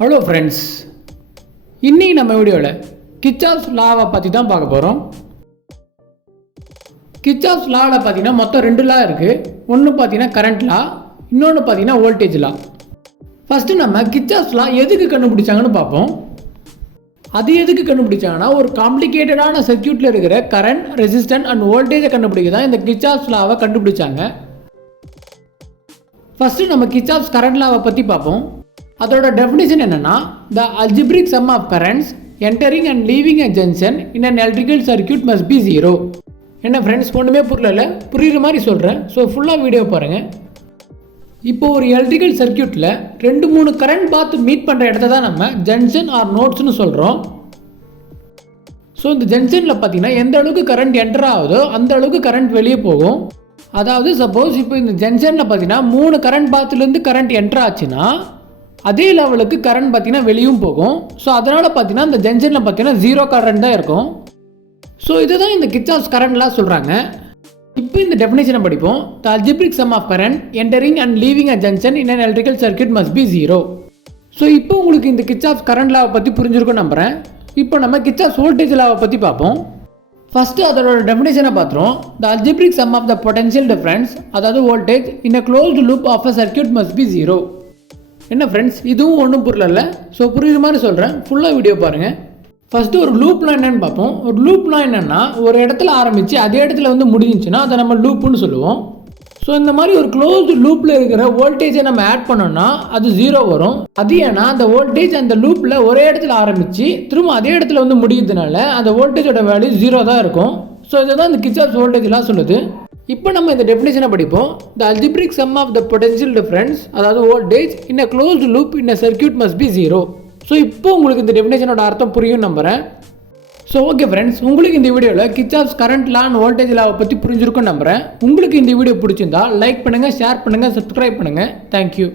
Hello friends, இன்னைக்கு நம்ம வீடியோவில் கிர்ச்சாஃப்ஸ் லாவை பற்றி தான் பார்க்க போகிறோம். கிர்ச்சாஃப்ஸ் லாவில் பார்த்தீங்கன்னா மொத்தம் 2 லா இருக்குது. ஒன்று பார்த்தீங்கன்னா கரண்ட் லா, இன்னொன்று பார்த்தீங்கன்னா வோல்டேஜ் லா. ஃபஸ்ட்டு நம்ம கிர்ச்சாஃப்ஸ் லா எதுக்கு கண்டுபிடிச்சாங்கன்னு பார்ப்போம். அது எதுக்கு கண்டுபிடிச்சாங்கன்னா, ஒரு காம்ப்ளிகேட்டடான சர்க்யூட்டில் இருக்கிற கரண்ட், ரெசிஸ்டன்ட் அண்ட் வோல்டேஜை கண்டுபிடிக்க தான் இந்த கிர்ச்சாஃப்ஸ் லாவை கண்டுபிடிச்சாங்க. ஃபஸ்ட்டு நம்ம கிர்ச்சாஃப்ஸ் கரண்ட் லாவை பற்றி பார்ப்போம். அதோட டெஃபினிஷன் என்னன்னா, the algebraic sum of currents entering and leaving a junction in an electrical circuit must be 0. என்ன ஃப்ரெண்ட்ஸ், ஒன்றுமே புரியல, புரியுற மாதிரி சொல்கிறேன். ஸோ ஃபுல்லாக வீடியோ பாருங்கள். இப்போ ஒரு எலக்ட்ரிக்கல் சர்க்யூட்டில் 2-3 கரண்ட் பாத் மீட் பண்ணுற இடத்த தான் நம்ம ஜங்ஷன் ஆர் நோட்ஸ்னு சொல்கிறோம். ஸோ இந்த ஜங்ஷனில் பார்த்தீங்கன்னா எந்த அளவுக்கு கரண்ட் என்டர் ஆகுதோ அந்த அளவுக்கு கரண்ட் வெளியே போகும். அதாவது சப்போஸ் இப்போ இந்த ஜங்ஷனில் பார்த்தீங்கன்னா 3 கரண்ட் பாத்துலேருந்து கரண்ட் என்டர் ஆச்சுன்னா அதே லெவலுக்கு கரண்ட் பார்த்தீங்கன்னா வெளியும் போகும். ஸோ அதனால் பார்த்தீங்கன்னா இந்த ஜங்ஷனில் பார்த்தீங்கன்னா 0 கரண்ட் தான் இருக்கும். ஸோ இதுதான் இந்த கிர்ச்சாஃப்ஸ் கரண்ட் லா சொல்கிறாங்க. இப்போ இந்த டெஃபினேஷனை படிப்போம். The algebraic sum of current entering and leaving a junction in an electrical circuit must be 0. So இப்போ உங்களுக்கு இந்த கிர்ச்சாஃப்ஸ் கரண்ட் லாவை பற்றி புரிஞ்சிருக்கும் நம்புகிறேன். இப்போ நம்ம கிர்ச்சாஃப்ஸ் வோல்டேஜ் லாவை பற்றி பார்ப்போம். ஃபஸ்ட்டு அதோட டெஃபினேஷனை பார்த்துருவோம். The algebraic sum of the potential difference, அதாவது voltage in a closed loop of a circuit must be 0. என்ன ஃப்ரெண்ட்ஸ், இதுவும் ஒன்றும் புரியல. ஸோ புரியுற மாதிரி சொல்கிறேன், ஃபுல்லாக வீடியோ பாருங்கள். ஃபஸ்ட்டு ஒரு லூப்னா என்னென்னு பார்ப்போம். ஒரு லூப்னா என்னென்னா, ஒரு இடத்துல ஆரம்பித்து அதே இடத்துல வந்து முடிஞ்சிச்சுன்னா அதை நம்ம லூப்புன்னு சொல்லுவோம். ஸோ இந்த மாதிரி ஒரு க்ளோஸ்டு லூப்பில் இருக்கிற வோல்டேஜை நம்ம ஆட் பண்ணோம்னா அது 0 வரும். அது ஏன்னா அந்த வோல்டேஜ் அந்த லூப்பில் ஒரே இடத்துல ஆரம்பித்து திரும்ப அதே இடத்துல வந்து முடியுதுனால அந்த வோல்டேஜோட வேல்யூ 0 தான் இருக்கும். ஸோ இதை தான் இந்த கிர்ச்சாஃப்ஸ் வோல்டேஜ்லாம் சொல்லுது. இப்போ நம்ம இந்த டெஃபினேஷனை படிப்போம். The algebraic sum of the potential difference, அதாவது voltage in a closed loop in a circuit must be 0. So இப்போ உங்களுக்கு இந்த டெஃபினேஷனோட அர்த்தம் புரியும் நம்புகிறேன். ஸோ ஓகே ஃப்ரெண்ட்ஸ், உங்களுக்கு இந்த வீடியோவில் Kirchhoff's current law and voltage லாவை பற்றி புரிஞ்சிருக்கும் நம்புகிறேன். உங்களுக்கு இந்த வீடியோ பிடிச்சிருந்தா லைக் பண்ணுங்கள், ஷேர் பண்ணுங்கள், சப்ஸ்கிரைப் பண்ணுங்கள். தேங்க்யூ.